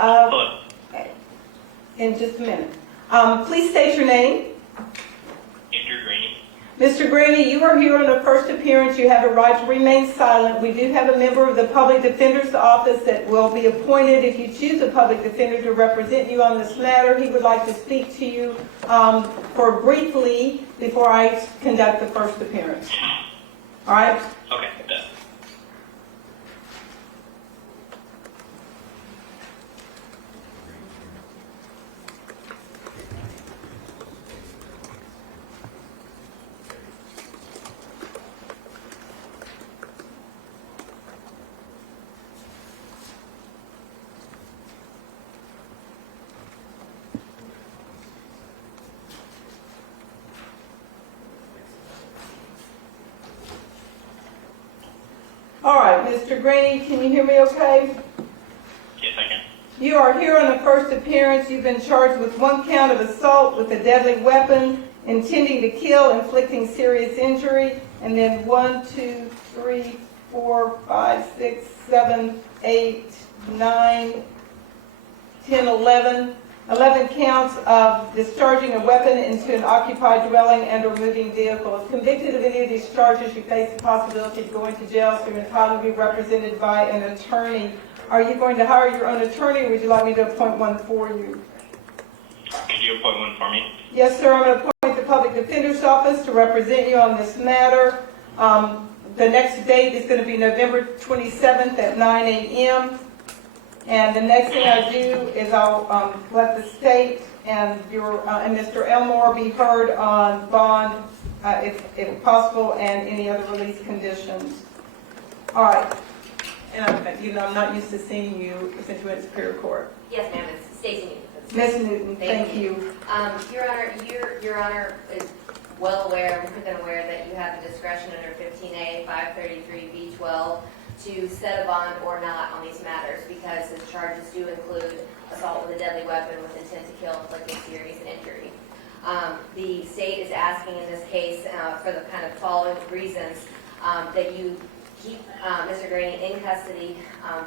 Hello. In just a minute. Please state your name. Andrew Graney. Mr. Graney, you are here on the first appearance. You have a right to remain silent. We do have a member of the Public Defender's Office that will be appointed if you choose a public defender to represent you on this matter. He would like to speak to you for briefly before I conduct the first appearance. All right? Okay. All right, Mr. Graney, can you hear me okay? Yes, I can. You are here on the first appearance. You've been charged with 1 count of assault with a deadly weapon, intending to kill, inflicting serious injury, and then 1, 2, 3, 4, 5, 6, 7, 8, 9, 10, 11 counts of discharging a weapon into an occupied dwelling and or moving vehicle. If convicted of any of these charges, you face the possibility of going to jail, so you're entitled to be represented by an attorney. Are you going to hire your own attorney, or would you like me to appoint one for you? Could you appoint one for me? Yes, sir. I'm going to appoint the Public Defender's Office to represent you on this matter. The next date is going to be November 27th at 9 a.m. And the next thing I do is I'll let the state and and Mr. Elmore be heard on bond, if possible, and any other release conditions. All right. And I'm not used to seeing you since you went to Superior Court. Yes, ma'am. It's Stacey Newton. Ms. Newton, thank you. Your Honor is well aware, more than aware, that you have the discretion under 15A 533B12 to set a bond or not on these matters, because the charges do include assault with a deadly weapon with intent to kill, inflicting serious injury. The state is asking in this case for the kind of following reasons that you keep Mr. Graney in custody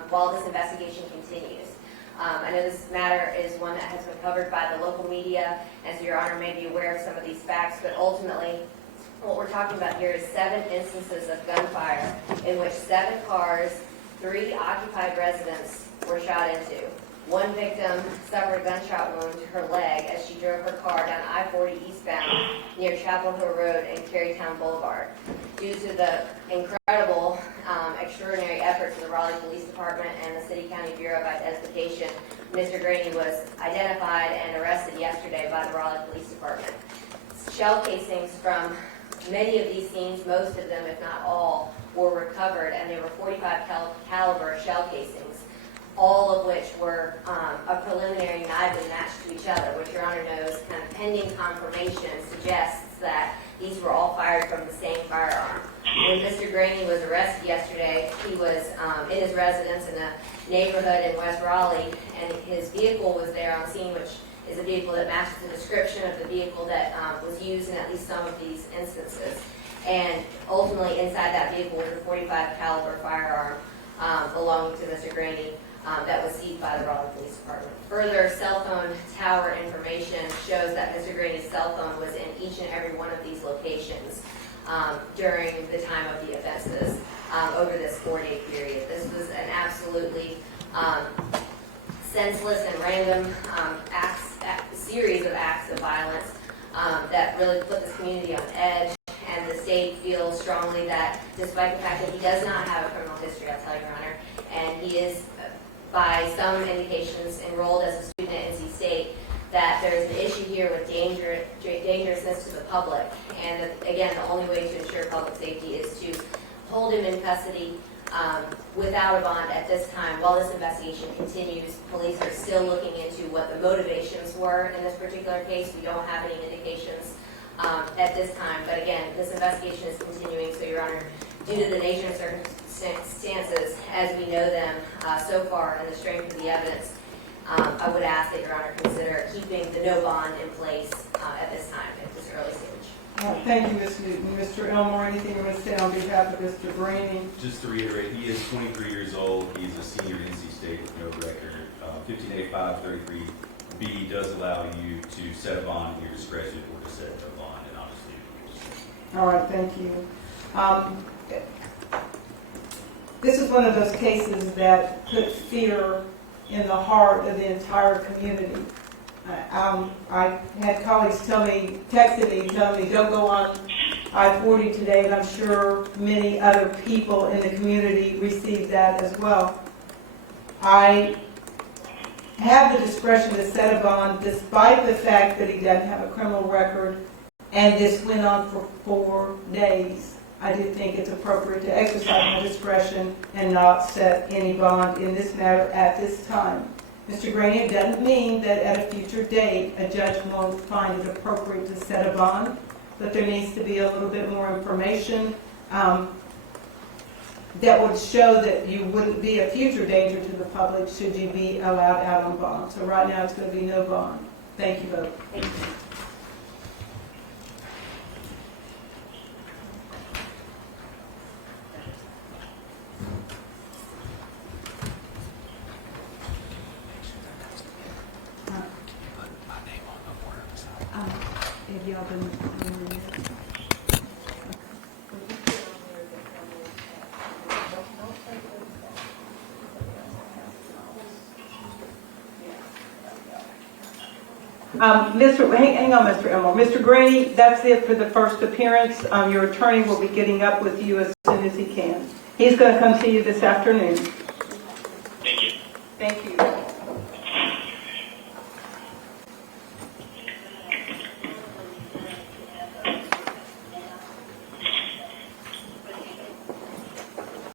while this investigation continues. I know this matter is one that has been covered by the local media, and so Your Honor may be aware of some of these facts, but ultimately what we're talking about here is 7 instances of gunfire in which 7 cars, 3 occupied residents were shot into. 1 victim suffered a gunshot wound to her leg as she drove her car down I-40 eastbound near Chapel Hill Road and Carytown Boulevard. Due to the incredible, extraordinary efforts of the Raleigh Police Department and the City County Bureau of Identification, Mr. Graney was identified and arrested yesterday by the Raleigh Police Department. Shell casings from many of these scenes, most of them, if not all, were recovered, and they were .45 caliber shell casings, all of which were a preliminary knively match to each other, which Your Honor knows, kind of pending confirmation, suggests that these were all fired from the same firearm. When Mr. Graney was arrested yesterday, he was in his residence in a neighborhood in West Raleigh, and his vehicle was there on scene, which is a vehicle that matches the description of the vehicle that was used in at least some of these instances. And ultimately, inside that vehicle was a .45 caliber firearm belonging to Mr. Graney that was seized by the Raleigh Police Department. Further, cell phone tower information shows that Mr. Graney's cell phone was in each and every one of these locations during the time of the offenses over this 4-day period. This was an absolutely senseless and random series of acts of violence that really put this community on edge, and the state feels strongly that despite the fact that he does not have a criminal history, I'll tell you, Your Honor, and he is, by some indications, enrolled as a student at NC State, that there is an issue here with dangerousness to the public, and that, again, the only way to ensure public safety is to hold him in custody without a bond at this time. While this investigation continues, police are still looking into what the motivations were in this particular case. We don't have any indications at this time, but again, this investigation is continuing, so Your Honor, due to the nature and circumstances as we know them so far and the strength of the evidence, I would ask that Your Honor consider keeping the no bond in place at this time, at this early stage. Thank you, Ms. Newton. Mr. Elmore, anything you want to say on behalf of Mr. Graney? Just to reiterate, he is 23 years old. He's a senior in NC State with no record. 15A533B does allow you to set a bond in your discretion or to set a bond, and obviously. All right, thank you. This is one of those cases that put fear in the heart of the entire community. I had colleagues texted me, telling me, don't go on I-40 today, and I'm sure many other people in the community received that as well. I have the discretion to set a bond despite the fact that he doesn't have a criminal record, and this went on for 4 days. I do think it's appropriate to exercise my discretion and not set any bond in this matter at this time. Mr. Graney, it doesn't mean that at a future date a judge won't find it appropriate to set a bond, but there needs to be a little bit more information that would show that you wouldn't be a future danger to the public should you be allowed out on bond. So right now it's going to be no bond. Thank you both. Thank you. Have y'all been doing this? Hang on, Mr. Elmore. Mr. Graney, that's it for the first appearance. Your attorney will be getting up with you as soon as he can. He's going to come see you this afternoon. Thank you. Thank you.